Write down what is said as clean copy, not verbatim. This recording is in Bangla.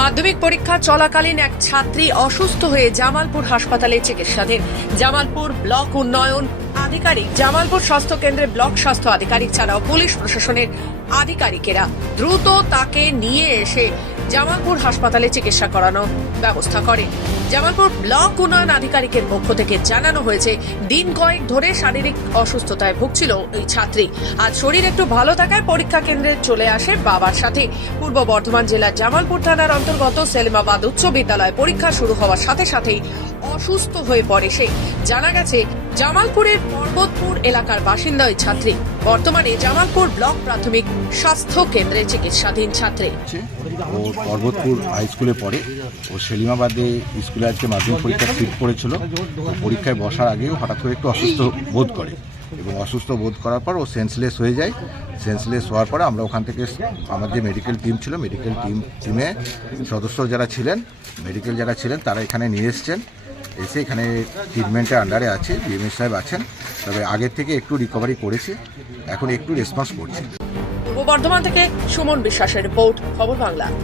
মাধ্যমিক পরীক্ষা চলাকালীন এক ছাত্রী অসুস্থ হয়ে জামালপুর হাসপাতালে চিকিৎসাধীন। জামালপুর ব্লক উন্নয়ন আধিকারিক, জামালপুর স্বাস্থ্য কেন্দ্রে ব্লক স্বাস্থ্য আধিকারিক ছাড়াও পুলিশ প্রশাসনের আধিকারিকেরা দ্রুত তাকে নিয়ে এসে জামালপুর হাসপাতালে চিকিৎসা করানোর ব্যবস্থা করে। জামালপুর ব্লক উন্নয়ন আধিকারিকের পক্ষ থেকে জানানো হয়েছে, দিন কয়েক ধরে শারীরিক অসুস্থতায় ভুগছিল এই ছাত্রী। আজ শরীর একটু ভালো থাকায় পরীক্ষা কেন্দ্রে চলে আসে বাবার সাথে। পূর্ব বর্ধমান জেলার জামালপুর থানার অন্তর্গত সেলিমাবাদ উচ্চ বিদ্যালয়ে পরীক্ষা শুরু হওয়ার সাথে সাথেই অসুস্থ হয়ে পড়ে সে। জানা গেছে, জামালপুরের পর্বতপুর এলাকার বাসিন্দা ওই ছাত্রী বর্তমানে জামালপুর ব্লক প্রাথমিক স্বাস্থ্য কেন্দ্রে চিকিৎসাধীন ছাত্রী। ও পর্বতপুর হাই স্কুলে পড়ে। ও সেলিমাবাদে স্কুলে আজকে মাধ্যমিক পরীক্ষার সিট পড়েছিল। পরীক্ষায় বসার আগেও হঠাৎ করে একটু অসুস্থ বোধ করে এবং অসুস্থ বোধ করার পর ও সেন্সলেস হয়ে যায়। সেন্সলেস হওয়ার পরে আমরা ওখান থেকে আমার যে মেডিকেল টিম ছিল, মেডিকেল টিমে সদস্য যারা ছিলেন, মেডিকেল যারা ছিলেন তারা এখানে নিয়ে এসছেন। এসে এখানে ট্রিটমেন্টের আন্ডারে আছে, বিএমএস সাহেব আছেন। তবে আগের থেকে একটু রিকভারি করেছে, এখন একটু রেসপন্স করছে। পূর্ব বর্ধমান থেকে সুমন বিশ্বাসের রিপোর্ট, খবর বাংলা।